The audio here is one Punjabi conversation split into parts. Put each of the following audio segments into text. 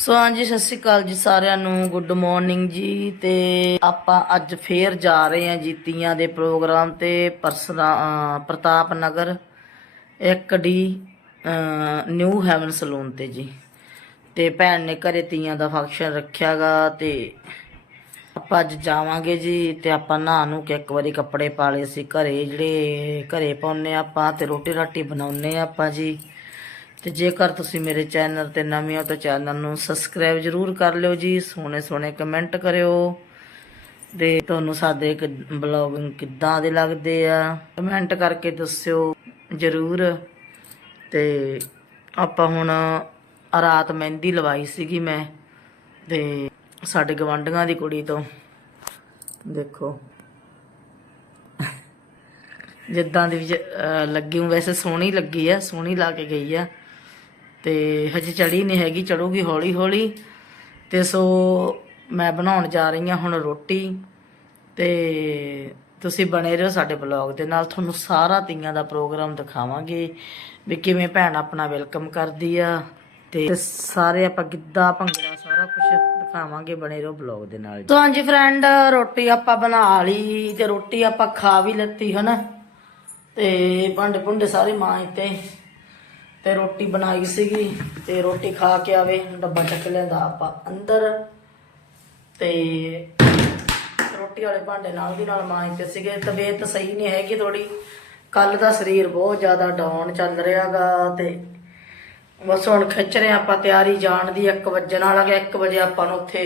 ਸੋ ਹਾਂਜੀ, ਸਤਿ ਸ਼੍ਰੀ ਅਕਾਲ ਜੀ ਸਾਰਿਆਂ ਨੂੰ। ਗੁੱਡ ਮਾਰਨਿੰਗ ਜੀ ਤੇ ਆਪਾਂ ਅੱਜ ਫੇਰ ਜਾ ਰਹੇ ਹਾਂ ਜੀ ਤੀਆਂ ਦੇ ਪ੍ਰੋਗਰਾਮ ਤੇ ਪਰਸਰਾ Pratap Nagar 1D New Haven salon ਤੇ ਜੀ। ਤੇ ਭੈਣ ਨੇ ਘਰੇ ਤੀਆਂ ਦਾ ਫੰਕਸ਼ਨ ਰੱਖਿਆਗਾ ਤੇ ਆਪਾਂ ਅੱਜ ਜਾਵਾਂਗੇ ਜੀ ਤੇ ਆਪਾਂ ਨਹਾ ਨੂੰ ਕਿ ਇੱਕ ਵਾਰੀ ਕੱਪੜੇ ਪਾ ਲਏ ਸੀ ਘਰੇ। ਜਿਹੜੇ ਘਰੇ ਪਾਉਨੇ ਆਪਾਂ ਤੇ ਰੋਟੀ ਰਾਟੀ ਬਣਾਉਨੇ ਆਪਾਂ ਜੀ। ਤੇ ਜੇਕਰ ਤੁਸੀਂ ਮੇਰੇ ਚੈਨਲ ਤੇ ਨਵੇਂ ਹੋ ਤਾਂ ਚੈਨਲ ਨੂੰ ਸਬਸਕ੍ਰਾਈਬ ਜਰੂਰ ਕਰ ਲਿਓ ਜੀ ਸੋਹਣੇ ਸੋਹਣੇ ਕਮੈਂਟ ਕਰਿਓ। ਤੇ ਤੁਹਾਨੂੰ ਸਾਡੇ ਬਲੌਗਿੰਗ ਕਿੱਦਾਂ ਦੇ ਲੱਗਦੇ ਆ, ਕਮੈਂਟ ਕਰਕੇ ਦੱਸਿਓ ਜਰੂਰ। ਤੇ ਆਪਾਂ ਹੁਣ ਰਾਤ ਮਹਿੰਦੀ ਲਵਾਈ ਸੀਗੀ ਮੈਂ, ਤੇ ਸਾਡੇ ਗਵਾਂਢੀਆਂ ਦੀ ਕੁੜੀ ਤੋਂ। ਦੇਖੋ। ਜਿੱਦਾਂ ਦੀ ਵੀ ਜ- ਲੱਗੀ ਹੂੰ ਵੈਸੇ ਸੋਹਣੀ ਲੱਗੀ ਆ, ਸੋਹਣੀ ਲਾ ਕੇ ਗਈ ਆ। ਤੇ ਹਜੇ ਚੜੀ ਨਹੀਂ ਹੈਗੀ ਚੜੂਗੀ ਹੌਲੀ ਹੌਲੀ ਤੇ ਸੋ ਮੈਂ ਬਣਾਉਣ ਜਾ ਰਹੀ ਹਾਂ ਹੁਣ ਰੋਟੀ। ਤੇ ਤੁਸੀਂ ਬਣੇ ਰਹੋ ਸਾਡੇ ਬਲੌਗ ਦੇ ਨਾਲ, ਤੁਹਾਨੂੰ ਸਾਰਾ ਤੀਆਂ ਦਾ ਪ੍ਰੋਗਰਾਮ ਦਿਖਾਵਾਂਗੇ ਵੀ ਕਿਵੇਂ ਭੈਣ ਆਪਣਾ ਵੈਲਕਮ ਕਰਦੀ ਆ। ਤੇ ਸਾਰੇ ਆਪਾਂ ਗਿੱਧਾ, ਭੰਗੜਾ, ਸਾਰਾ ਕੁਝ ਦਿਖਾਵਾਂਗੇ, ਬਣੇ ਰਹੋ ਬਲੌਗ ਦੇ ਨਾਲ। ਤਾਂ ਹਾਂਜੀ ਫਰੈਂਡ ਰੋਟੀ ਆਪਾਂ ਬਣਾ ਲਈ ਤੇ ਰੋਟੀ ਆਪਾਂ ਖਾ ਵੀ ਲੱਤੀ, ਹਨਾ? ਤੇ ਭਾਂਡੇ ਭੁੰਡੇ ਸਾਰੇ ਮਾਂ ਤੇ ਤੇ ਰੋਟੀ ਬਣਾਈ ਸੀਗੀ ਤੇ ਰੋਟੀ ਖਾ ਕੇ ਆਵੇ, ਡੱਬਾ ਚੱਕ ਲੈਂਦਾ ਆਪਾਂ ਅੰਦਰ। ਤੇ ਰੋਟੀ ਵਾਲੇ ਭਾਂਡੇ ਨਾਲ ਦੀ ਨਾਲ ਮਾਂ ਸੀਗੇ, ਤਬੀਅਤ ਸਹੀ ਨਹੀਂ ਹੈਗੀ ਥੋੜੀ ਕੱਲ ਦਾ ਸਰੀਰ ਬਹੁਤ ਜ਼ਿਆਦਾ ਡਾਊਨ ਚੱਲ ਰਿਹਾਗਾ ਤੇ ਬਸ ਹੁਣ ਖਿੱਚ ਰਹੇ ਆਪਾਂ, ਤਿਆਰੀ ਜਾਣ ਦੀ 1 ਵਜਣ ਵਾਲਾ ਗਿਆ 1 ਵਜੇ ਆਪਾਂ ਨੂੰ ਉੱਥੇ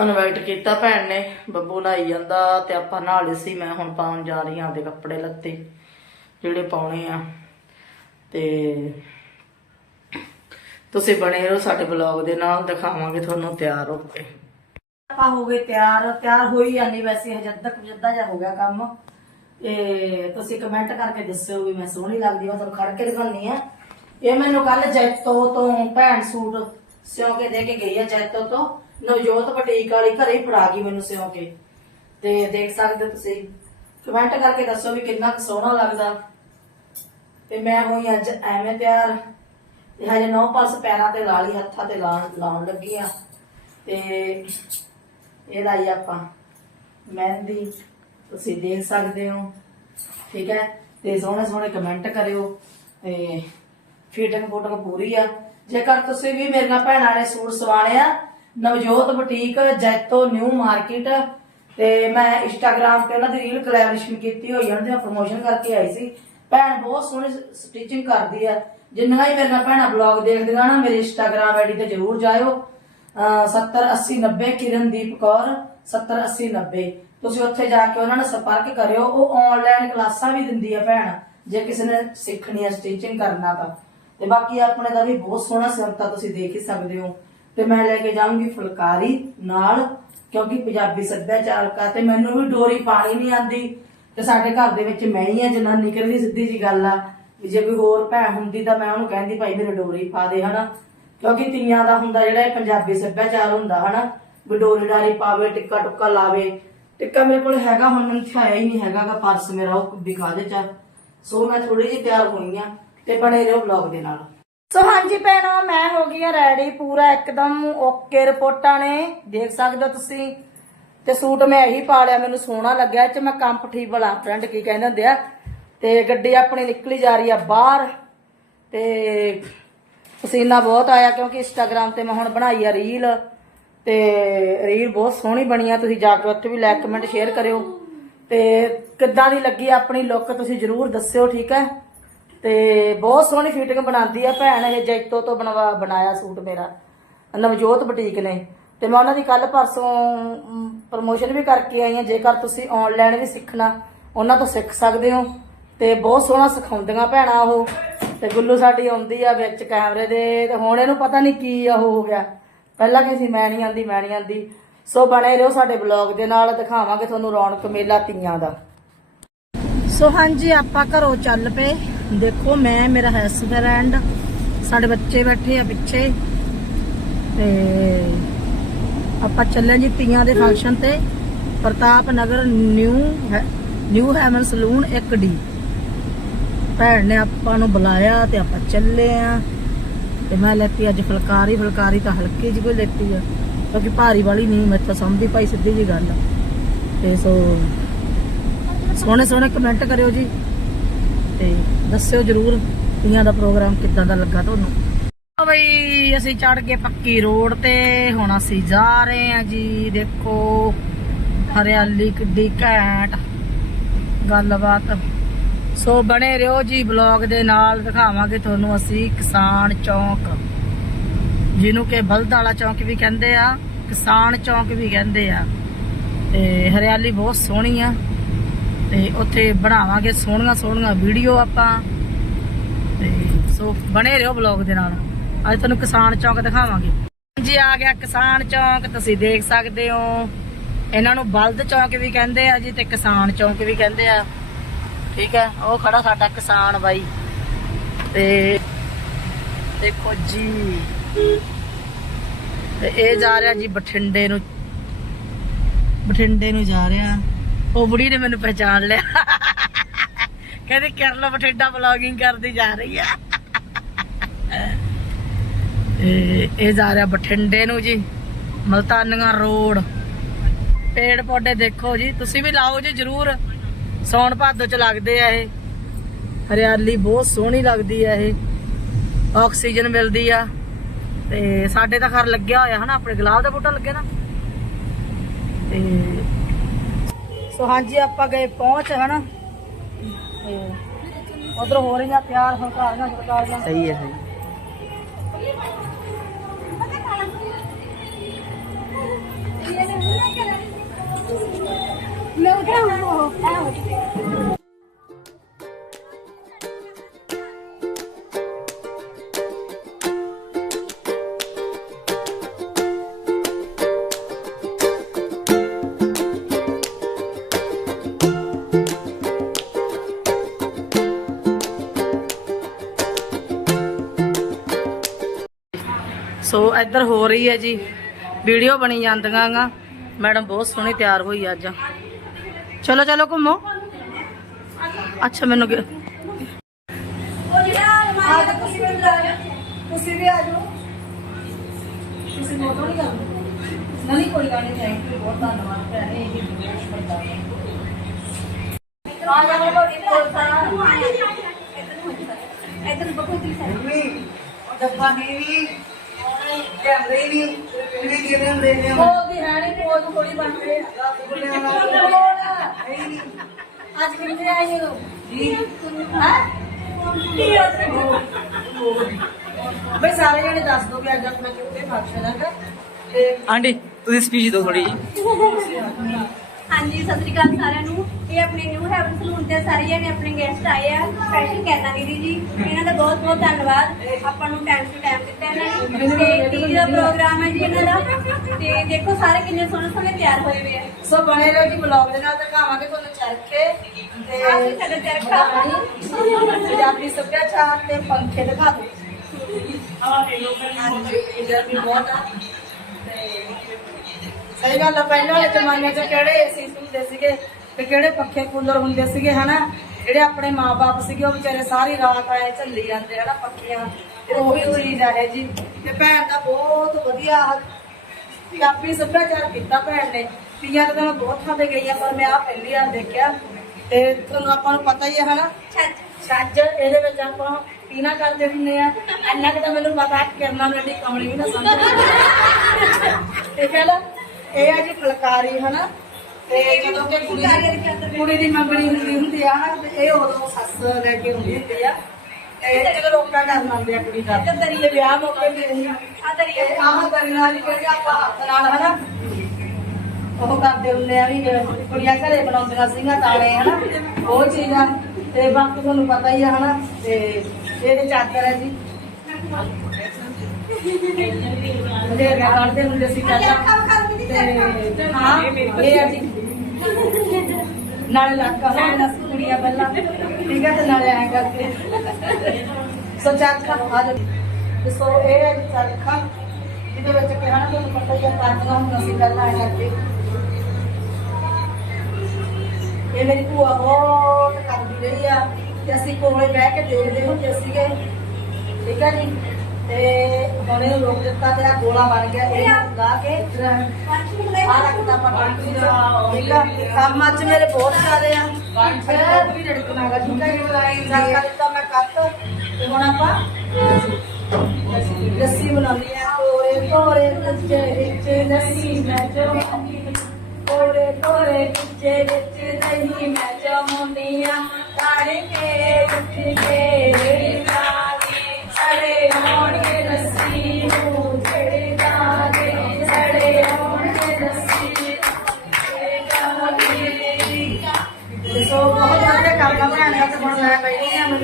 ਇਨਵਾਈਟ ਕੀਤਾ ਭੈਣ ਨੇ, ਬੱਬੂ ਨਹਾਈ ਜਾਂਦਾ ਤੇ ਆਪਾਂ ਨਹਾ ਲਏ ਸੀ, ਮੈਂ ਹੁਣ ਪਾਉਣ ਜਾ ਰਹੀ ਹਾਂ ਆਪਦੇ ਕੱਪੜੇ ਲੱਤੇ, ਜਿਹੜੇ ਪਾਉਣੇ ਆ। ਤੇ ਤੁਸੀਂ ਬਣੇ ਰਹੋ ਸਾਡੇ ਬਲੌਗ ਦੇ ਨਾਲ, ਦਿਖਾਵਾਂਗੇ ਤੁਹਾਨੂੰ ਤਿਆਰ ਹੋ ਕੇ। ਆਪਾਂ ਹੋ ਗਏ ਤਿਆਰ ਤਿਆਰ ਹੋਈ ਜਾਂਦੀ ਵੈਸੇ ਹਜੇ ਤੱਕ ਜਿੱਦਾਂ ਜਿਹਾ ਹੋ ਗਿਆ ਕੰਮ। ਤੇ ਤੁਸੀਂ ਕਮੈਂਟ ਕਰਕੇ ਦੱਸਿਓ ਵੀ ਮੈਂ ਸੋਹਣੀ ਲੱਗਦੀ ਹਾਂ ਤੁਹਾਨੂੰ ਖੜ ਕੇ ਦਿਖਾਉਣੀ ਆ। ਇਹ ਮੈਨੂੰ ਕੱਲ ਜੈਤੋ ਤੋਂ ਭੈਣ ਸੂਟ ਸਿਉਂ ਕੇ ਦੇ ਕੇ ਗਈ ਆ ਜੈਤੋ ਤੋਂ। ਨਵਜੋਤ ਬਟੀਕ ਵਾਲੀ ਘਰੇ ਹੀ ਫੜਾ ਗਈ ਮੈਨੂੰ ਸਿਉਂ ਕੇ ਤੇ ਦੇਖ ਸਕਦੇ ਹੋ ਤੁਸੀਂ। ਕਮੈਂਟ ਕਰਕੇ ਦੱਸੋ ਵੀ ਕਿੰਨਾ ਕੁ ਸੋਹਣਾ ਲੱਗਦਾ। ਤੇ ਮੈਂ ਹੋਈ ਅੱਜ ਐਵੇਂ ਤਿਆਰ। ਤੇ ਹਜੇ ਨੌ ਪਾਸ ਪੈਰਾਂ ਤੇ ਲਾ ਲਈ ਹੱਥਾਂ ਤੇ ਲਾਉਣ ਲਾਉਣ ਲੱਗੀ ਆ। ਤੇ ਇਹ ਲਾਈ ਆਪਾਂ ਮਹਿੰਦੀ ਤੁਸੀਂ ਦੇਖ ਸਕਦੇ ਹੋ, ਠੀਕ ਹੈ? ਤੇ ਸੋਹਣੇ ਸੋਹਣੇ ਕਮੈਂਟ ਕਰਿਓ। ਤੇ ਫਿਟਿੰਗ ਫੋਟੋ ਪੂਰੀ ਆ। ਜੇਕਰ ਤੁਸੀਂ ਵੀ ਮੇਰੇ ਨਾਲ ਭੈਣਾਂ ਨੇ ਸੂਟ ਸਵਾਣੇ ਆ, Navjot boutique, Jaito, new market, ਤੇ ਮੈਂ ਇੰਸਟਾਗ੍ਰam ਤੇ ਉਹਨਾਂ ਦੀ ਰੀਲ ਕੋਲੈਬੋਰੇਸ਼ਨ ਕੀਤੀ ਹੋਈ ਆ ਉਹਨਾਂ ਦੀ ਪ੍ਰੋਮੋਸ਼ਨ ਕਰਕੇ ਆਈ ਸੀ। ਭੈਣ ਬਹੁਤ ਸੋਹਣੀ ਸਟਿਚਿੰਗ ਕਰਦੀ ਆ। ਜਿੰਨੀਆਂ ਹੀ ਮੇਰੇ ਨਾਲ ਭੈਣਾਂ ਬਲੌਗ ਦੇਖਦੀਆਂ ਨਾ, ਮੇਰੇ ਇੰਸਟਾਗ੍ਰam ਆਈਡੀ ਤੇ ਜਰੂਰ ਜਾਇਓ। 70 80 90 ਕਿਰਨਦੀਪ ਕੌਰ 70 80 90 ਤੁਸੀਂ ਉੱਥੇ ਜਾ ਕੇ ਉਹਨਾਂ ਨਾਲ ਸੰਪਰਕ ਕਰਿਓ। ਉਹ ਆਨਲਾਈਨ ਕਲਾਸਾਂ ਵੀ ਦਿੰਦੀ ਆ ਭੈਣ, ਜੇ ਕਿਸੇ ਨੇ ਸਿੱਖਣੀ ਆ ਸਟਿਚਿੰਗ ਕਰਨਾ ਤਾਂ। ਤੇ ਬਾਕੀ ਆਪਣੇ ਦਾ ਵੀ ਬਹੁਤ ਸੋਹਣਾ ਸਿਮਤਾ ਤੁਸੀਂ ਦੇਖ ਹੀ ਸਕਦੇ ਹੋ। ਤੇ ਮੈਂ ਲੈ ਕੇ ਜਾਊਂਗੀ ਫੁਲਕਾਰੀ ਨਾਲ, ਕਿਉਂਕਿ ਪੰਜਾਬੀ ਸੱਭਿਆਚਾਰਕ ਆ ਤੇ ਮੈਨੂੰ ਵੀ ਡੋਰੀ ਪਾਣੀ ਨਹੀਂ ਆਂਦੀ ਤੇ ਸਾਡੇ ਘਰ ਦੇ ਵਿੱਚ ਮੈਂ ਹੀ ਆ, ਜਿੰਨਾ ਨਿਕਲਦੀ ਸਿੱਧੀ ਜੀ ਗੱਲ ਆ। ਵੀ ਜੇ ਕੋਈ ਹੋਰ ਭੈਣ ਹੁੰਦੀ ਤਾਂ ਮੈਂ ਉਹਨੂੰ ਕਹਿੰਦੀ, ਭਾਈ ਮੇਰੇ ਡੋਰੀ ਪਾ ਦੇ, ਹਨਾ? ਕਿਉਂਕਿ ਤੀਆਂ ਦਾ ਹੁੰਦਾ ਜਿਹੜਾ ਇਹ ਪੰਜਾਬੀ ਸੱਭਿਆਚਾਰ ਹੁੰਦਾ, ਹਨਾ? ਵੀ ਡੋਰੀ ਡਾਰੀ ਪਾਵੇ, ਟਿੱਕਾ ਟੁੱਕਾ ਲਾਵੇ। ਟਿੱਕਾ ਮੇਰੇ ਕੋਲ ਹੈਗਾ, ਹੁਣ ਮੈਨੂੰ ਥਿਆਇਆ ਹੀ ਨਹੀਂ ਹੈਗਾਗਾ ਪਰਸ ਮੇਰਾ ਉਹ ਦਿਖਾ ਦੇ ਚਾ ਸੋ ਮੈਂ ਥੋੜੀ ਜਿਹੀ ਤਿਆਰ ਹੋਈ ਆ ਤੇ ਬਣੇ ਰਹੋ ਵਲੌਗ ਦੇ ਨਾਲ। ਸੋ ਹਾਂਜੀ ਭੈਣੋ, ਮੈਂ ਹੋ ਗਈ ਆ ਰੈਡੀ ਪੂਰਾ ਇੱਕਦਮ ਓਕੇ ਰਿਪੋਰਟਾਂ ਨੇ। ਦੇਖ ਸਕਦੇ ਹੋ ਤੁਸੀਂ। ਤੇ ਸੂਟ ਮੈਂ ਇਹੀ ਪਾ ਲਿਆ, ਮੈਨੂੰ ਸੋਹਣਾ ਲੱਗਿਆ ਚ ਮੈਂ ਕੰਫਰਟੇਬਲ ਆ ਫਰੈਂਡ ਕੀ ਕਹਿੰਦੇ ਹੁੰਦੇ ਆ। ਤੇ ਗੱਡੀ ਆਪਣੀ ਨਿਕਲੀ ਜਾ ਰਹੀ ਆ ਬਾਹਰ, ਤੇ ਪਸੀਨਾ ਬਹੁਤ ਆਇਆ ਕਿਉਂਕਿ ਇੰਸਟਾਗ੍ਰam ਤੇ ਮੈਂ ਹੁਣ ਬਣਾਈ ਆ ਰੀਲ ਤੇ ਰੀਲ ਬਹੁਤ ਸੋਹਣੀ ਬਣੀ ਆ, ਤੁਸੀਂ ਜਾ ਕੇ ਉੱਥੇ ਵੀ ਲਾਈਕ ਕਮੈਂਟ ਸ਼ੇਅਰ ਕਰਿਓ। ਤੇ ਕਿੱਦਾਂ ਦੀ ਲੱਗੀ ਆਪਣੀ ਲੁੱਕ ਤੁਸੀਂ ਜਰੂਰ ਦੱਸਿਓ, ਠੀਕ ਹੈ? ਤੇ ਬਹੁਤ ਸੋਹਣੀ ਫਿਟਿੰਗ ਬਣਾਉਂਦੀ ਆ ਭੈਣ, ਇਹ ਜੈਤੋ ਤੋਂ ਬਣਵਾ ਬਣਾਇਆ ਸੂਟ ਮੇਰਾ। ਨਵਜੋਤ ਬੁਟੀਕ ਨੇ। ਤੇ ਮੈਂ ਉਹਨਾਂ ਦੀ ਕੱਲ ਪਰਸੋਂ ਪ੍ਰਮੋਸ਼ਨ ਵੀ ਕਰਕੇ ਆਈ ਆ ਜੇਕਰ ਤੁਸੀਂ ਆਨਲਾਈਨ ਵੀ ਸਿੱਖਣਾ, ਉਹਨਾਂ ਤੋਂ ਸਿੱਖ ਸਕਦੇ ਹੋ। ਤੇ ਬਹੁਤ ਸੋਹਣਾ ਸਿਖਾਉਂਦੀਆਂ ਭੈਣਾਂ ਉਹ। ਤੇ ਗੁੱਲੂ ਸਾਡੀ ਆਉਂਦੀ ਆ ਵਿੱਚ ਕੈਮਰੇ ਦੇ, ਤੇ ਹੁਣ ਇਹਨੂੰ ਪਤਾ ਨਹੀਂ ਕੀ ਉਹ ਹੋ ਗਿਆ। ਪਹਿਲਾਂ ਕਿ ਸੀ, ਮੈਂ ਨਹੀਂ ਆਂਦੀ, ਮੈਂ ਨਹੀਂ ਆਂਦੀ। ਸੋ ਬਣੇ ਰਹੋ ਸਾਡੇ ਬਲੌਗ ਦੇ ਨਾਲ, ਦਿਖਾਵਾਂਗੇ ਤੁਹਾਨੂੰ ਰੌਣਕ ਮੇਲਾ ਤੀਆਂ ਦਾ। ਸੋ ਹਾਂਜੀ, ਆਪਾਂ ਘਰੋਂ ਚੱਲ ਪਏ। ਦੇਖੋ, ਮੈਂ, ਮੇਰਾ ਹਸਬੈਂਡ ਸਾਡੇ ਬੱਚੇ ਬੈਠੇ ਆ ਪਿੱਛੇ। ਤੇ ਆਪਾਂ ਚੱਲੇ ਜੀ ਤੀਆਂ ਦੇ ਫੰਕਸ਼ਨ ਤੇ, Pratap Nagar new new haven salon 1D ਭੈਣ ਨੇ ਆਪਾਂ ਨੂੰ ਬੁਲਾਇਆ ਤੇ ਆਪਾਂ ਚੱਲੇ ਆ। ਤੇ ਮੈਂ ਲੈਤੀ ਅੱਜ ਫੁਲਕਾਰੀ ਫੁਲਕਾਰੀ ਤਾਂ ਹਲਕੀ ਜਿਹੀ ਕੋਈ ਲੈਤੀ ਆ, ਕਿਉਂਕਿ ਭਾਰੀ ਵਾਲੀ ਨਹੀਂ ਮੈਂ ਤਾਂ ਸਮਝਦੀ ਭਾਈ ਸਿੱਧੀ ਜੀ ਗੱਲ ਤੇ ਸੋ, ਸੋਹਣੇ ਸੋਹਣੇ ਕਮੈਂਟ ਕਰਿਓ ਜੀ। ਤੇ ਦੱਸਿਓ ਜਰੂਰ ਤੀਆਂ ਦਾ ਪ੍ਰੋਗਰਾਮ ਕਿੱਦਾਂ ਦਾ ਲੱਗਾ ਤੁਹਾਨੂੰ। ਬਈ, ਅਸੀਂ ਚੜ ਗਏ ਪੱਕੀ ਰੋਡ ਤੇ। ਹੁਣ ਅਸੀਂ ਜਾ ਰਹੇ ਹਾਂ ਜੀ, ਦੇਖੋ, ਹਰਿਆਲੀ ਕਿੱਡੀ ਘੈਂਟ ਗੱਲਬਾਤ। ਸੋ ਬਣੇ ਰਹੋ ਜੀ ਬਲੌਗ ਦੇ ਨਾਲ, ਦਿਖਾਵਾਂਗੇ ਤੁਹਾਨੂੰ ਅਸੀਂ ਕਿਸਾਨ ਚੌਂਕ। ਜਿਹਨੂੰ ਕਿ ਬਲਦ ਵਾਲਾ ਚੌਂਕ ਵੀ ਕਹਿੰਦੇ ਆ, ਕਿਸਾਨ ਚੌਂਕ ਵੀ ਕਹਿੰਦੇ ਆ। ਤੇ ਹਰਿਆਲੀ ਬਹੁਤ ਸੋਹਣੀ ਆ। ਤੇ ਉੱਥੇ ਬਣਾਵਾਂਗੇ ਸੋਹਣੀਆਂ ਸੋਹਣੀਆਂ ਵੀਡੀਓ ਆਪਾਂ। ਤੇ ਸੋ ਬਣੇ ਰਹੋ ਬਲੌਗ ਦੇ ਨਾਲ। ਅੱਜ ਤੁਹਾਨੂੰ ਕਿਸਾਨ ਚੌਂਕ ਦਿਖਾਵਾਂਗੇ। ਜੀ ਆ ਗਿਆ ਕਿਸਾਨ ਚੌਂਕ, ਤੁਸੀਂ ਦੇਖ ਸਕਦੇ ਹੋ। ਇਹਨਾਂ ਨੂੰ ਬਲਦ ਚੌਂਕ ਵੀ ਕਹਿੰਦੇ ਆ ਜੀ ਤੇ ਕਿਸਾਨ ਚੌਂਕ ਵੀ ਕਹਿੰਦੇ ਆ। ਠੀਕ ਹੈ, ਉਹ ਖੜਾ ਸਾਡਾ ਕਿਸਾਨ ਬਾਈ। ਤੇ ਦੇਖੋ ਜੀ। ਤੇ ਇਹ ਜਾ ਰਿਹਾ ਜੀ ਬਠਿੰਡੇ ਨੂੰ। ਬਠਿੰਡੇ ਨੂੰ ਜਾ ਰਿਹਾ। ਉਹ ਬੁੜੀ ਨੇ ਮੈਨੂੰ ਪਹਿਚਾਨ ਲਿਆ। ਕਹਿੰਦੀ ਕਿਰਨ ਬਠਿੰਡਾ ਵਲੌਗਿੰਗ ਕਰਦੀ ਜਾ ਰਹੀ ਆ। ਤੇ ਇਹ ਜਾ ਰਿਹਾ ਬਠਿੰਡੇ ਨੂੰ ਜੀ, ਮਲਤਾਨੀਆਂ ਰੋਡ। ਪੇੜ ਪੌਦੇ ਦੇਖੋ ਜੀ, ਤੁਸੀਂ ਵੀ ਲਾਓ ਜੀ ਜਰੂਰ। ਸੌਣ ਭਾਦੋ ਚ ਲੱਗਦੇ ਆ ਇਹ। ਹਰਿਆਲੀ ਬਹੁਤ ਸੋਹਣੀ ਲੱਗਦੀ ਆ ਇਹ। ਆਕਸੀਜਨ ਮਿਲਦੀ ਆ। ਤੇ ਸਾਡੇ ਤਾਂ ਘਰ ਲੱਗਿਆ ਹੋਇਆ ਹਨਾ, ਆਪਣੇ ਗੁਲਾਬ ਦਾ ਬੂਟਾ ਲੱਗਿਆ ਨਾ। ਤੇ ਸੋ ਹਾਂਜੀ, ਆਪਾਂ ਗਏ ਪਹੁੰਚ ਹਨਾ। ਉਧਰ ਹੋ ਰਹੀਆਂ ਤਿਆਰ ਹਲਕਾਰੀਆਂ ਹਲਕਾਰੀਆਂ ਸਹੀ ਹੈ, ਸਹੀ। ਮੈਂ ਉਠਾਉਂਗਾ ਸੋ ਇੱਧਰ ਹੋ ਰਹੀ ਹੈ ਜੀ। ਵੀਡੀਓ ਬਣੀ ਜਾਂਦੀਆਂ ਗਾ। ਮੈਡਮ ਬਹੁਤ ਸੋਹਣੀ ਤਿਆਰ ਹੋਈ ਅੱਜ। ਚਲੋ ਚਲੋ ਘੁੰਮੋ। ਅੱਛਾ ਮੈਨੂੰ ਕਿ- ਤੁਸੀਂ ਵੀ ਆ ਜਾਓ ਤੁਸੀਂ ਫੋਟੋ ਨਹੀਂ ਕਰਦੇ ਨਹੀਂ ਕੋਈ ਗੱਲ ਨਹੀਂ ਥੈਂਕ ਯੂ ਬਹੁਤ ਧੰਨਵਾਦ ਭੈਣੇ ਇਹ ਬਹੁਤ ਵੱਡਾ ਆ ਜਾ ਬੋਲੀ ਕੋਲ ਤਾਂ ਇਧਰ ਬਹੁਤ ਹੀ ਸਾਰੇ ਡੱਬਾ ਨਹੀਂ ਵੀ ਨਹੀਂ ਵੀਡੀਓ ਕਿਵੇਂ ਹੁੰਦੇ ਨੇ ਉਹ ਵੀ ਹੈ ਨਹੀਂ ਪੋਜ ਥੋੜੀ ਬਣ ਰਹੀ ਅੱਜ ਕਿੱਥੇ ਆਏ ਹੋ ਜੀ ਬਈ ਸਾਰੇ ਜਣੇ ਦੱਸ ਦੋ ਵੀ ਅੱਜ ਆਪਣਾ ਕਿੱਥੇ ਫੰਕਸ਼ਨ ਹੈਗਾ ਆਂਟੀ, ਤੁਸੀਂ ਸਪੀਚ ਦਿਓ ਥੋੜੀ ਹਾਂਜੀ ਸਤਿ ਸ੍ਰੀ ਅਕਾਲ ਸਾਰਿਆਂ ਨੂੰ। ਇਹ ਆਪਣੇ ਨਿਊ ਹੈਵਨ ਸਲੂਨ ਤੇ ਸਾਰੇ ਜਣੇ ਆਪਣੇ ਗੈਸਟ ਆਏ ਆ ਸਪੈਸ਼ਲ ਕਹਿਣਾ ਦੀਦੀ ਜੀ। ਇਹਨਾਂ ਦਾ ਬਹੁਤ ਬਹੁਤ ਧੰਨਵਾਦ। ਆਪਾਂ ਨੂੰ ਟਾਈਮ ਟੂ ਟਾਈਮ ਦਿੱਤਾ ਇਹਨਾਂ ਨੇ। ਤੇ ਟੀਵੀ ਦਾ ਪ੍ਰੋਗਰਾਮ ਹੈ ਜੀ ਇਹਨਾਂ ਦਾ। ਤੇ ਦੇਖੋ ਸਾਰੇ ਕਿੰਨੇ ਸੋਹਣੇ ਸੋਹਣੇ ਤਿਆਰ ਹੋਏ ਹੋਏ ਆ। ਸੋ ਬਣੇ ਰਹੋ ਜੀ ਬਲੌਗ ਦੇ ਨਾਲ ਦਿਖਾਵਾਂਗੇ ਤੁਹਾਨੂੰ ਚਰਖੇ। ਤੇ ਸਾਡਾ ਚਰਖਾ। ਪੰਜਾਬੀ ਸੱਭਿਆਚਾਰ ਤੇ ਪੰਖੇ ਦਿਖਾ ਦਿਓ। ਹਾਂਜੀ ਗਰਮੀ ਬਹੁਤ ਆ। ਤੇ ਸਹੀ ਗੱਲ ਆ ਪਹਿਲਾਂ ਵਾਲੇ ਜ਼ਮਾਨੇ 'ਚ ਕਿਹੜੇ ਏਸੀ ਹੁੰਦੇ ਸੀਗੇ ਤੇ ਕਿਹੜੇ ਪੱਖੇ ਕੂਲਰ ਹੁੰਦੇ ਸੀਗੇ ਹਨਾ? ਜਿਹੜੇ ਆਪਣੇ ਮਾਪੇ ਸੀਗੇ ਉਹ ਵਿਚਾਰੇ ਸਾਰੀ ਰਾਤ ਆਏ ਝੱਲੀ ਜਾਂਦੇ ਹਨਾ ਪੱਖੀਆਂ। ਤੇ ਉਹੀ ਚੀਜ਼ ਆ ਇਹ ਜੀ। ਤੇ ਭੈਣ ਦਾ ਬਹੁਤ ਵਧੀਆ ਪੰਜਾਬੀ ਸੱਭਿਆਚਾਰ ਕੀਤਾ ਭੈਣ ਨੇ। ਤੀਆਂ ਤੇ ਤਾਂ ਮੈਂ ਬਹੁਤ ਥਾਂ ਤੇ ਗਈ ਆ ਪਰ ਮੈਂ ਆ ਪਹਿਲੀ ਵਾਰ ਦੇਖਿਆ। ਤੇ ਤੁਹਾਨੂੰ ਆਪਾਂ ਨੂੰ ਪਤਾ ਹੀ ਹੈ ਹਨਾ? ਛੱਜ। ਸੱਜ ਇਹਦੇ ਵਿੱਚ ਆਪਾਂ ਪੀਣਾ ਕਰਦੇ ਹੁੰਦੇ ਆ। ਇੰਨਾ ਕਿ ਤਾਂ ਮੈਨੂੰ ਪਤਾ ਕਰਨਾ ਨੂੰ ਐਡੀ ਕਮਲੀ ਵੀ ਨਾ ਸਮਝ ਠੀਕ ਹੈ ਨਾ? ਇਹ ਆ ਜੀ ਫੁਲਕਾਰੀ ਹਨਾ? ਤੇ ਜਦੋਂ ਕਿ ਕੁੜੀ ਦੀ ਕੁੜੀ ਦੀ ਮੰਗਣੀ ਹੁੰਦੀ ਹੁੰਦੀ ਆ ਹਨਾ? ਤੇ ਇਹ ਉਦੋਂ ਸੱਸ ਲੈ ਕੇ ਹੁੰਦੀ ਹੁੰਦੀ ਆ। ਤੇ ਜਦੋਂ ਰੋਕਾ ਕਰਨ ਆਉਂਦੇ ਆ ਕੁੜੀ ਦਾ। ਤੇ ਵਿਆਹ ਮੌਕੇ ਤੇ ਆ। ਦਰੀ ਇਹ ਆਹ ਕਰਨ ਵਾਲੀ ਜਿਹੜੀ ਆਪਾਂ ਹੱਥ ਨਾਲ ਹਨਾ? ਉਹ ਕਰਦੇ ਹੁੰਦੇ ਆ ਵੀ ਕੁੜੀਆਂ ਘਰੇ ਬਣਾਉਂਦੀਆਂ ਸੀਗੀਆਂ ਤਾਲੇ ਹਨਾ? ਉਹ ਚੀਜ਼। ਆ ਤੇ ਬਾਕੀ ਤੁਹਾਨੂੰ ਪਤਾ ਹੀ ਆ ਹਨਾ? ਤੇ ਇਹਦੇ ਚਾਦਰ ਹੈ ਜੀ। ਉਹਦੇ ਕੱਢਦੇ ਹੁੰਦੇ ਸੀ ਪਹਿਲਾਂ। ਤੇ ਹਾਂ, ਇਹ ਆ ਜੀ। ਨਾਲੇ ਲੱਗਾ ਹੋਇਆ ਨਾ ਕੁੜੀਆਂ ਪਹਿਲਾਂ। ਠੀਕ ਹੈ ਤੇ ਨਾਲੇ ਐਂ ਕਰਕੇ। ਸੋ ਚਰਖਾ ਆ ਜਾ। ਸੋ ਇਹ ਹੈ ਜੀ ਜਿਹਦੇ ਵਿੱਚ ਕਿ ਹਨਾ ਤੁਹਾਨੂੰ ਪਤਾ ਹੀ ਆ ਕਾਟੀਆਂ ਹੁੰਦੀਆਂ ਸੀ ਪਹਿਲਾਂ ਐਂ ਕਰਕੇ। ਇਹ ਮੇਰੀ ਭੂਆ ਬਹੁਤ ਕਰਦੀ ਰਹੀ ਆ ਤੇ ਅਸੀਂ ਕੋਲੇ ਬਹਿ ਕੇ ਦੇਖਦੇ ਹੁੰਦੇ ਸੀਗੇ। ਠੀਕ ਹੈ ਜੀ। ਤੇ ਹੁਣ ਇਹਨੂੰ ਰੋਕ ਦਿੱਤਾ ਤੇ ਆ ਗੋਲਾ ਬਣ ਗਿਆ ਇਹ ਲਾ ਕੇ ਆ ਰੱਖਦਾ ਪਟਾਕੀ ਦਾ ਠੀਕ ਆ? ਕੰਮ ਅੱਜ ਮੇਰੇ ਬਹੁਤ ਜ਼ਿਆਦੇ ਆ। ਮੇਰੇ ਦੁੱਧ ਵੀ ਰੜਕਣਾਗਾ ਠੀਕ ਆ? ਜੀ ਚੱਲ ਦਿੱਤਾ ਮੈਂ ਕੱਟ। ਤੇ ਹੁਣ ਆਪਾਂ ਲੱਸੀ ਬਣਾਉਣੀ ਆ। ਤੋਰੇ ਤੋਰੇ ਕੱਚੇ ਵਿੱਚ ਲੱਸੀ ਮੈਂ ਜਮਾਉਂਦੀ ਤੋਰੇ ਤੋਰੇ ਕੱਚੇ ਵਿੱਚ ਦਹੀਂ ਮੈਂ ਜਮਾਉਂਦੀ ਆ। ਤਾੜੇ ਕੇ ਉੱਠ ਕੇ ਰੇੜੀ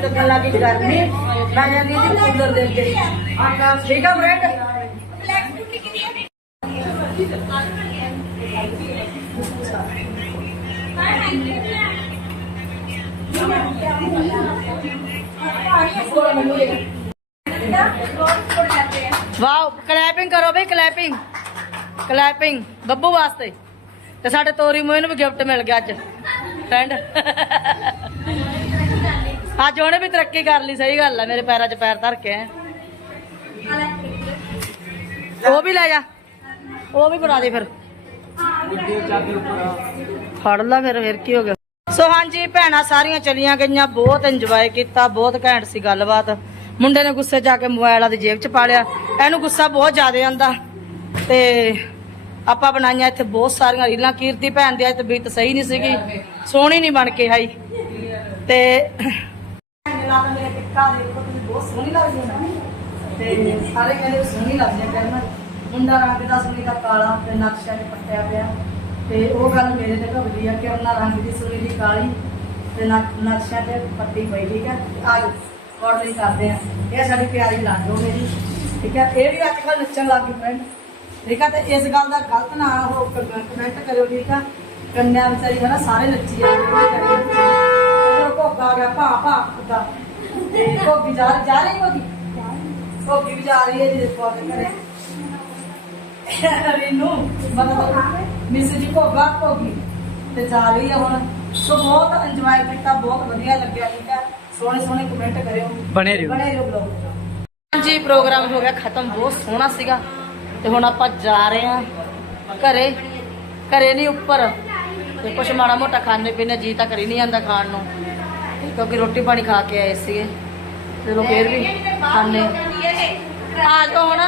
ਲੱਗਣ ਲੱਗੀ ਗਰਮੀ ਮੈਂ ਜਾਂਦੀ ਸੀ ਕੂਲਰ ਦੇ ਕੇ ਆਹ ਠੀਕ ਆ ਫਰੈਂਡ ਵਾਓ ਕਲੈਪਿੰਗ ਕਰੋ ਬਈ ਕਲੈਪਿੰਗ ਕਲੈਪਿੰਗ ਬੱਬੂ ਵਾਸਤੇ। ਤੇ ਸਾਡੇ ਤੋਰੀ ਮੋਏ ਨੂੰ ਵੀ ਗਿਫਟ ਮਿਲ ਗਿਆ ਅੱਜ। ਫਰੈਂਡ ਅੱਜ ਉਹਨੇ ਵੀ ਤਰੱਕੀ ਕਰ ਲਈ, ਸਹੀ ਗੱਲ ਆ, ਮੇਰੇ ਪੈਰਾਂ 'ਚ ਪੈਰ ਧਰ ਕੇ ਉਹ ਵੀ ਲੈ ਜਾ। ਉਹ ਵੀ ਬਣਾ ਦੇ ਫਿਰ। ਫੜ ਲਾ ਫਿਰ ਫਿਰ ਕੀ ਹੋ ਗਿਆ। ਸੋ ਹਾਂਜੀ, ਭੈਣਾਂ ਸਾਰੀਆਂ ਚਲੀਆਂ ਗਈਆਂ, ਬਹੁਤ ਇੰਜੋਏ ਕੀਤਾ, ਬਹੁਤ ਘੈਂਟ ਸੀ ਗੱਲਬਾਤ। ਮੁੰਡੇ ਨੇ ਗੁੱਸੇ ਜਾ ਕੇ ਮੋਬਾਈਲ ਆਦੀ ਜੇਬ 'ਚ ਪਾ ਲਿਆ। ਇਹਨੂੰ ਗੁੱਸਾ ਬਹੁਤ ਜ਼ਿਆਦਾ ਆਂਦਾ ਤੇ ਆਪਾਂ ਬਣਾਈਆਂ ਇੱਥੇ ਬਹੁਤ ਸਾਰੀਆਂ ਰੀਲਾਂ। ਕੀਰਤੀ ਭੈਣ ਦੀ ਅੱਜ ਤਬੀਅਤ ਸਹੀ ਨਹੀਂ ਸੀਗੀ। ਸੋਹਣੀ ਨਹੀਂ ਬਣ ਕੇ ਆਈ। ਤੇ ਸਾਰੇ ਕਹਿੰਦੇ ਸੋਹਣੀ ਲੱਗਦੀ ਹੈ ਕਰਨ ਮੁੰਡਾ ਰੰਗ ਦਾ ਸੁਣੀ ਦਾ ਕਾਲਾ ਤੇ ਨਕਸ਼ਾ ਤੇ ਪੱਟਿਆ ਪਿਆ। ਤੇ ਉਹ ਗੱਲ ਮੇਰੇ ਤੇ ਘਬਦੀ ਆ ਕਿ ਉਹਨਾਂ ਰੰਗ ਦੀ ਸੁਣੀ ਦੀ ਕਾਲੀ ਤੇ ਨਕਸ਼ਾ ਤੇ ਪੱਟੀ ਪਈ, ਠੀਕ ਹੈ ਆਜੋ ਆਰਡਰ ਕਰਦੇ ਆ। ਇਹ ਸਾਡੀ ਪਿਆਰੀ ਲਾਡੋ ਮੇਰੀ, ਠੀਕ ਹੈ ਇਹ ਵੀ ਅੱਜ ਕੱਲ੍ਹ ਨੱਚਣ ਲੱਗ ਗਈ ਫਰੈਂਡ ਠੀਕ ਹੈ ਤੇ ਇਸ ਗੱਲ ਦਾ ਗਲਤ ਨਾ ਹੋ ਕਮੈਂਟ ਕਰਿਓ, ਠੀਕ ਆ? ਕੰਨਿਆ ਵਿਚਾਰੀ ਹੈ ਸਾਰੇ ਨੱਚੀ ਜਾਂਦੇ ਉਹ ਕੋਗਾ ਗਿਆ ਭਾ ਭਾ ਕੁੱਤਾ ਤੇ ਕੋਗੀ ਜਾ ਜਾ ਰਹੀ ਕੋਗੀ ਕੋਗੀ ਵੀ ਜਾ ਰਹੀ ਹੈ ਜੀ ਦੇਖੋ ਆਪਣੇ ਰੀਨੂ, ਮਤਲਬ ਮਿਸ ਜੀ ਕੋਗਾ ਕੋਗੀ ਤੇ ਜਾ ਰਹੀ ਹੈ ਹੁਣ। ਸੋ ਬਹੁਤ ਇੰਜੋਏ ਕੀਤਾ, ਬਹੁਤ ਵਧੀਆ ਲੱਗਿਆ, ਠੀਕ ਹੈ ਸੋਹਣੇ ਸੋਹਣੇ ਕਮੈਂਟ ਕਰਿਓ। ਬਣੇ ਰਹੋ। ਬਣੇ ਰਹੋ ਬਲੌਗ ਹਾਂਜੀ ਪ੍ਰੋਗਰਾਮ ਹੋ ਗਿਆ ਖਤਮ ਬਹੁਤ ਸੋਹਣਾ ਸੀਗਾ। ਤੇ ਹੁਣ ਆਪਾਂ ਜਾ ਰਹੇ ਹਾਂ ਘਰੇ। ਘਰੇ ਨਹੀਂ ਉੱਪਰ। ਤੇ ਕੁਛ ਮਾੜਾ ਮੋਟਾ ਖਾਣੇ ਪੀਣੇ ਜੀ ਤਾਂ ਕਰੀ ਨਹੀਂ ਆਂਦਾ ਖਾਣ ਨੂੰ। ਕਿਉਂਕਿ ਰੋਟੀ ਪਾਣੀ ਖਾ ਕੇ ਆਏ ਸੀਗੇ। ਚਲੋ ਫੇਰ ਵੀ ਖਾਣੇ। ਆ ਜਾਓ ਹੁਣ।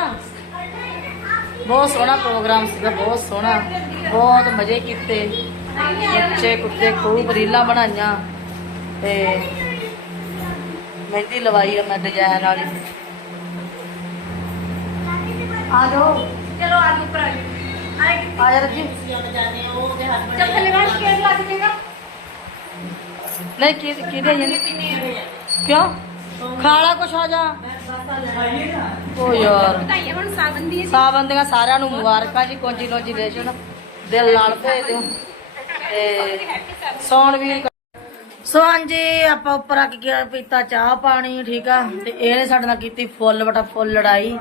ਬਹੁਤ ਸੋਹਣਾ ਪ੍ਰੋਗਰਾਮ ਸੀਗਾ ਬਹੁਤ ਸੋਹਣਾ। ਬਹੁਤ ਮਜ਼ੇ ਕੀਤੇ। ਬੱਚੇ ਕੁੱਤੇ ਖੂਬ ਰੀਲਾਂ ਬਣਾਈਆਂ। ਤੇ ਮਹਿੰਦੀ ਲਵਾਈ ਆ ਮੈਂ ਡਿਜ਼ਾਈਨ ਵਾਲੀ। ਆ ਜਾਓ। ਚਲੋ ਆ ਉੱਪਰ ਆ ਜਾਓ ਆਏ ਆ ਜਾ ਰੱਜੀ ਚੱਲ ਥੱਲੇ ਕੇ ਲੱਗ ਜਾਏਗਾ ਨਹੀਂ ਕੀ ਕੀ ਦੇ ਜਾਂਦੀ? ਕਿਉਂ? ਖਾਲਾ ਕੁਛ ਆ ਜਾ। ਓ ਯਾਰ। ਹੁਣ ਸਾਵਨ ਦੀ ਸਾਵਨ ਦੀਆਂ ਸਾਰਿਆਂ ਨੂੰ ਮੁਬਾਰਕਾਂ ਜੀ ਕੰਜੀਨੋਜੀਲੇਸ਼ਨ ਦਿਲ ਨਾਲ ਭੇਜ ਦਿਓ। ਤੇ ਸੌਣ ਵੀ ਸੋ ਹਾਂਜੀ ਆਪਾਂ ਉੱਪਰ ਆ ਕੇ ਗਿਆ ਪੀਤਾ ਚਾਹ ਪਾਣੀ ਠੀਕ ਆ? ਤੇ ਇਹਨੇ ਸਾਡੇ ਨਾਲ ਕੀਤੀ ਫੁੱਲ ਬਟਾ ਫੁੱਲ ਲੜਾਈ।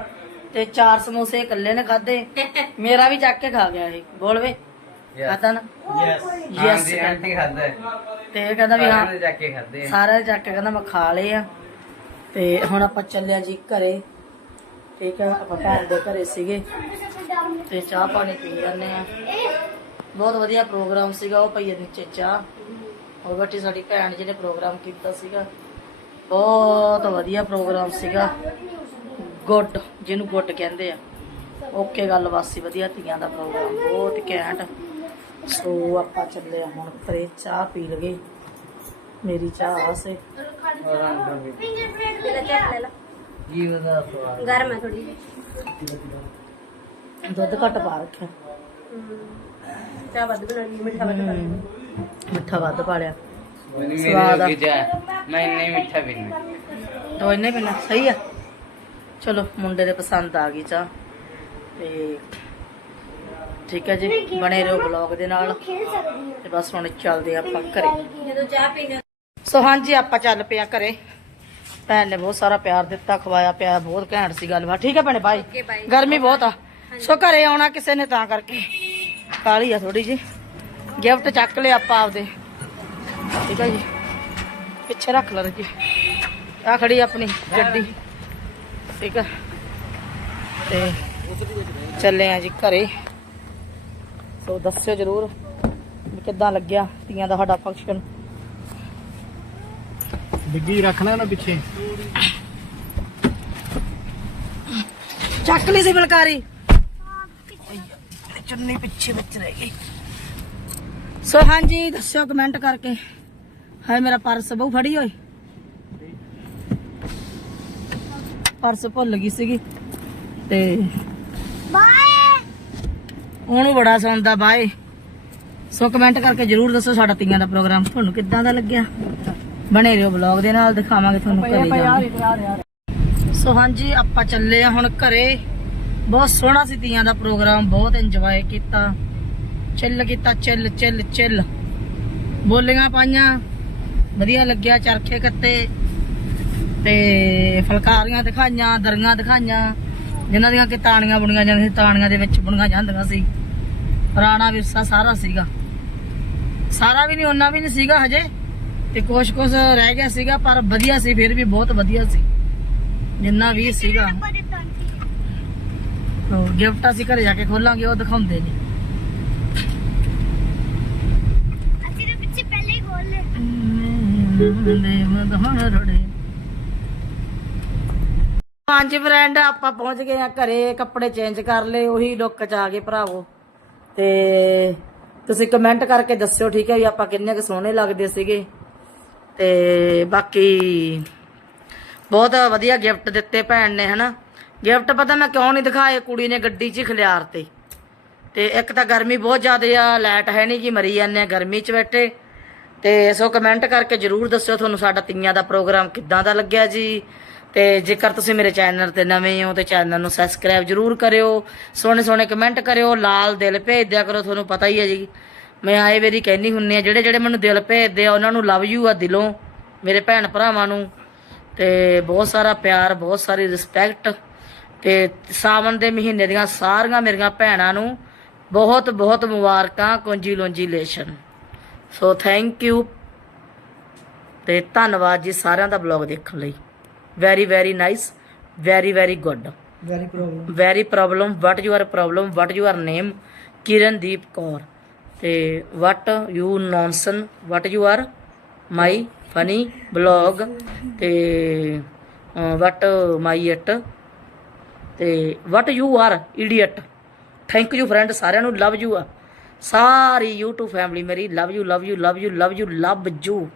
ਤੇ ਚਾਰ ਸਮੋਸੇ ਇਕੱਲੇ ਨੇ ਖਾਦੇ ਮੇਰਾ ਵੀ ਚੱਕ ਕੇ ਖਾ ਗਿਆ ਇਹ। ਬੋਲ ਵੇ। ਖਾਦਾ ਨਾ? ਯੈਸ ਹਾਂਜੀ ਆਂਟੀ ਖਾਦਾ ਤੇ ਇਹ ਕਹਿੰਦਾ ਵੀ ਹਾਂ ਨੇ ਜਾ ਕੇ ਖਾਦੇ ਸਾਰੇ ਚੱਕ ਕੇ ਕਹਿੰਦਾ ਮੈਂ ਖਾ ਲਏ ਆ। ਤੇ ਹੁਣ ਆਪਾਂ ਚੱਲਿਆ ਜੀ ਘਰੇ। ਠੀਕ ਆ ਆਪਾਂ ਭੈਣ ਦੇ ਘਰੇ ਸੀਗੇ। ਤੇ ਚਾਹ ਪਾਣੀ ਪੀ ਜਾਂਦੇ ਆ। ਬਹੁਤ ਵਧੀਆ ਪ੍ਰੋਗਰਾਮ ਸੀਗਾ ਉਹ ਪਈ ਨੀਚੇ ਚਾਹ। ਉਹ ਬੈਠੀ ਸਾਡੀ ਭੈਣ ਜਿਹਨੇ ਪ੍ਰੋਗਰਾਮ ਕੀਤਾ ਸੀਗਾ ਬਹੁਤ ਵਧੀਆ ਪ੍ਰੋਗਰਾਮ ਸੀਗਾ। ਗੁੱਡ ਜਿਹਨੂੰ ਗੁੱਡ ਕਹਿੰਦੇ ਆ। ਓਕੇ ਗੱਲ ਵਾਸੀ ਵਧੀਆ ਧੀਆਂ ਦਾ ਪ੍ਰੋਗਰਾਮ ਬਹੁਤ ਘੈਂਟ। ਸੋ ਆਪਾਂ ਚੱਲੇ ਆ ਹੁਣ ਘਰੇ ਚਾਹ ਪੀ ਲਗੇ ਮੇਰੀ ਚਾਹ ਆਸੇ ਗਰਮ ਹੈ ਥੋੜੀ ਦੁੱਧ ਘੱਟ ਪਾ ਰੱਖਿਆ। ਚਾਹ ਵੱਧ ਬਣਾਉਣੀ ਮਿੱਠਾ ਵੱਧ ਬਣਾਉਣੀ ਮਿੱਠਾ ਵੱਧ ਪਾ ਲਿਆ ਮੈਨੂੰ ਸਵਾਦ ਆ। ਜਾ ਮੈਂ ਇੰਨੇ ਮਿੱਠਾ ਪੀਣਾ ਤੋ ਇਹਨੇ ਪੀਣਾ ਸਹੀ ਆ। ਚਲੋ ਮੁੰਡੇ ਦੇ ਪਸੰਦ ਆ ਗਈ ਚਾਹ। ਤੇ ਠੀਕ ਹੈ ਜੀ ਬਣੇ ਰਹੋ ਬਲੌਗ ਦੇ ਨਾਲ। ਤੇ ਬਸ ਹੁਣ ਚੱਲਦੇ ਆਪਾਂ ਘਰੇ। ਜਦੋਂ ਚਾਹ ਪੀਣੀ ਸੋ ਹਾਂਜੀ ਆਪਾਂ ਚੱਲ ਪਿਆ ਘਰੇ। ਭੈਣ ਨੇ ਬਹੁਤ ਸਾਰਾ ਪਿਆਰ ਦਿੱਤਾ ਖਵਾਇਆ ਪਿਆ ਬਹੁਤ ਘੈਂਟ ਸੀ ਗੱਲਬਾਤ ਠੀਕ ਹੈ ਭੈਣੇ ਬਾਈ Okay, bye. ਗਰਮੀ ਬਹੁਤ ਆ। ਸੋ ਘਰੇ ਆਉਣਾ ਕਿਸੇ ਨੇ ਤਾਂ ਕਰਕੇ। ਕਾਲੀ ਆ ਥੋੜੀ ਜੀ ਗਿਫਟ ਚੱਕ ਲਿਆ ਆਪਾਂ ਆਪਦੇ। ਠੀਕ ਹੈ ਜੀ। ਪਿੱਛੇ ਰੱਖ ਲੈ ਜੀ ਆ ਖੜੀ ਆਪਣੀ ਗੱਡੀ। ਠੀਕ ਆ। ਤੇ ਚੱਲੇ ਆ ਜੀ ਘਰੇ। ਸੋ ਦੱਸਿਓ ਜਰੂਰ ਕਿੱਦਾਂ ਲੱਗਿਆ ਤੀਆਂ ਦਾ ਸਾਡਾ ਫੰਕਸ਼ਨ ਡਿੱਗੀ ਰੱਖਣਾ ਨਾ ਪਿੱਛੇ। ਚੱਕ ਲਈ ਸੀ ਬਲਕਾਰੀ ਚੁੰਨੀ ਪਿੱਛੇ ਵਿੱਚ ਰਹਿ ਗਈ। ਸੋ ਹਾਂਜੀ, ਦੱਸਿਓ ਕਮੈਂਟ ਕਰਕੇ। ਹਾਏ, ਮੇਰਾ ਪਰਸ ਬਹੁ ਫੜੀ ਹੋਈ ਪਰਸ ਭੁੱਲ ਗਈ ਸੀਗੀ। ਤੇ ਬਾਏ ਉਹਨੂੰ ਬੜਾ ਸੌਂਦਾ, ਬਾਏ। ਸੋ ਕਮੈਂਟ ਕਰਕੇ ਜਰੂਰ ਦੱਸੋ ਸਾਡਾ ਤੀਆਂ ਦਾ ਪ੍ਰੋਗਰਾਮ। ਤੁਹਾਨੂੰ ਕਿੱਦਾਂ ਦਾ ਲੱਗਿਆ? ਬਣੇ ਰਹੋ ਵਲੌਗ ਦੇ ਨਾਲ, ਦਿਖਾਵਾਂਗੇ ਤੁਹਾਨੂੰ ਘਰੇ ਜਾ ਸੋ ਹਾਂਜੀ, ਆਪਾਂ ਚੱਲੇ ਆ ਹੁਣ ਘਰੇ। ਬਹੁਤ ਸੋਹਣਾ ਸੀ ਤੀਆਂ ਦਾ ਪ੍ਰੋਗਰਾਮ, ਬਹੁਤ ਇੰਜੋਏ ਕੀਤਾ। ਚਿੱਲ ਕੀਤਾ ਚਿੱਲ ਚਿੱਲ ਚਿੱਲ ਬੋਲੀਆਂ ਪਾਈਆਂ ਵਧੀਆ ਲੱਗਿਆ ਚਰਖੇ ਕੱਤੇ। ਤੇ ਫਲਕਾਰੀਆਂ ਦਿਖਾਈਆਂ ਦਰੀਆਂ ਦਿਖਾਈਆਂ ਜਿਨ੍ਹਾਂ ਦੀਆਂ ਕਿ ਤਾਣੀਆਂ ਬੁਣੀਆਂ ਜਾਂਦੀਆਂ ਸੀ ਤਾਣੀਆਂ ਦੇ ਵਿੱਚ ਬੁਣੀਆਂ ਜਾਂਦੀਆਂ ਸੀ। ਪੁਰਾਣਾ ਵਿਰਸਾ ਸਾਰਾ ਸੀਗਾ। ਸਾਰਾ ਵੀ ਨਹੀਂ ਉਹਨਾਂ ਵੀ ਨਹੀਂ ਸੀਗਾ ਹਜੇ। ਤੇ ਕੁਛ ਕੁਛ ਰਹਿ ਗਿਆ ਸੀਗਾ ਪਰ ਵਧੀਆ ਸੀ ਫਿਰ ਵੀ ਬਹੁਤ ਵਧੀਆ ਸੀ। ਜਿੰਨਾ ਵੀ ਸੀਗਾ। ਗਿਫਟ ਅਸੀਂ ਘਰੇ ਜਾ ਕੇ ਖੋਲਾਂਗੇ ਉਹ ਦਿਖਾਉਂਦੇ ਨੇ ਅਸੀਂ ਦੇ ਪਿੱਛੇ ਪਹਿਲੇ ਹੀ ਖੋਲ ਲੈ ਹਾਂਜੀ ਫਰੈਂਡ ਆਪਾਂ ਪਹੁੰਚ ਗਏ ਆ ਘਰੇ, ਕੱਪੜੇ ਚੇਂਜ ਕਰ ਲਏ, ਉਹੀ ਲੁੱਕ ਚ ਆ ਗਏ ਭਰਾਵੋ। ਤੇ ਤੁਸੀਂ ਕਮੈਂਟ ਕਰਕੇ ਦੱਸਿਓ, ਠੀਕ ਹੈ ਵੀ ਆਪਾਂ ਕਿੰਨੇ ਕੁ ਸੋਹਣੇ ਲੱਗਦੇ ਸੀਗੇ। ਤੇ ਬਾਕੀ ਬਹੁਤ ਵਧੀਆ ਗਿਫਟ ਦਿੱਤੇ ਭੈਣ ਨੇ, ਹਨਾ। ਗਿਫਟ ਪਤਾ ਮੈਂ ਕਿਉਂ ਨਹੀਂ ਦਿਖਾਏ, ਕੁੜੀ ਨੇ ਗੱਡੀ 'ਚ ਹੀ ਖਿਲਾਰਤੇ ਤੇ। ਇੱਕ ਤਾਂ ਗਰਮੀ ਬਹੁਤ ਜ਼ਿਆਦਾ ਆ ਲਾਈਟ ਹੈ ਨਹੀਂ ਜੀ ਮਰੀ ਜਾਂਦੇ ਆ, ਗਰਮੀ 'ਚ ਬੈਠੇ। ਤੇ ਸੋ ਕਮੈਂਟ ਕਰਕੇ ਜਰੂਰ ਦੱਸਿਓ ਤੁਹਾਨੂੰ ਸਾਡਾ ਤੀਆਂ ਦਾ ਪ੍ਰੋਗਰਾਮ ਕਿੱਦਾਂ ਦਾ ਲੱਗਿਆ ਜੀ। ਤੇ ਜੇਕਰ ਤੁਸੀਂ ਮੇਰੇ ਚੈਨਲ ਤੇ ਨਵੇਂ ਹੋ ਤੇ ਚੈਨਲ ਨੂੰ ਸਬਸਕ੍ਰਾਈਬ ਜਰੂਰ ਕਰਿਓ। ਸੋਹਣੇ ਸੋਹਣੇ ਕਮੈਂਟ ਕਰਿਓ, ਲਾਲ ਦਿਲ ਭੇਜ ਦਿਆ ਕਰੋ, ਤੁਹਾਨੂੰ ਪਤਾ ਹੀ ਹੈ ਜੀ। ਮੈਂ ਆਏ ਵਾਰੀ ਕਹਿੰਦੀ ਹੁੰਨੀ ਆ ਜਿਹੜੇ ਜਿਹੜੇ ਮੈਨੂੰ ਦਿਲ ਭੇਜਦੇ ਆ, ਉਹਨਾਂ ਨੂੰ ਲਵ ਯੂ ਆ ਦਿਲੋਂ, ਮੇਰੇ ਭੈਣ ਭਰਾਵਾਂ ਨੂੰ। ਤੇ ਬਹੁਤ ਸਾਰਾ ਪਿਆਰ, ਬਹੁਤ ਸਾਰੀ ਰਿਸਪੈਕਟ ਤੇ ਸਾਵਣ ਦੇ ਮਹੀਨੇ ਦੀਆਂ ਸਾਰੀਆਂ ਮੇਰੀਆਂ ਭੈਣਾਂ ਨੂੰ ਬਹੁਤ ਬਹੁਤ ਮੁਬਾਰਕਾਂ, ਕੁੰਜੀ ਲੂੰਜੀ ਲੇਸ਼ਨ ਸੋ ਥੈਂਕ ਯੂ ਤੇ ਧੰਨਵਾਦ ਜੀ ਸਾਰਿਆਂ ਦਾ ਬਲੌਗ ਦੇਖਣ ਲਈ। Very very nice very very good very problem very problem what your problem what your name Kirandeep Kaur ਤੇ what you nonsense what you are my funny blog ਤੇ ਵਾਟ ਮਾਈ ਇਟ ਤੇ what you are idiot thank you friend ਸਾਰਿਆਂ ਨੂੰ ਲਵ ਯੂ ਆ। ਸਾਰੀ YouTube ਫੈਮਿਲੀ ਮੇਰੀ love you love you love you love you love you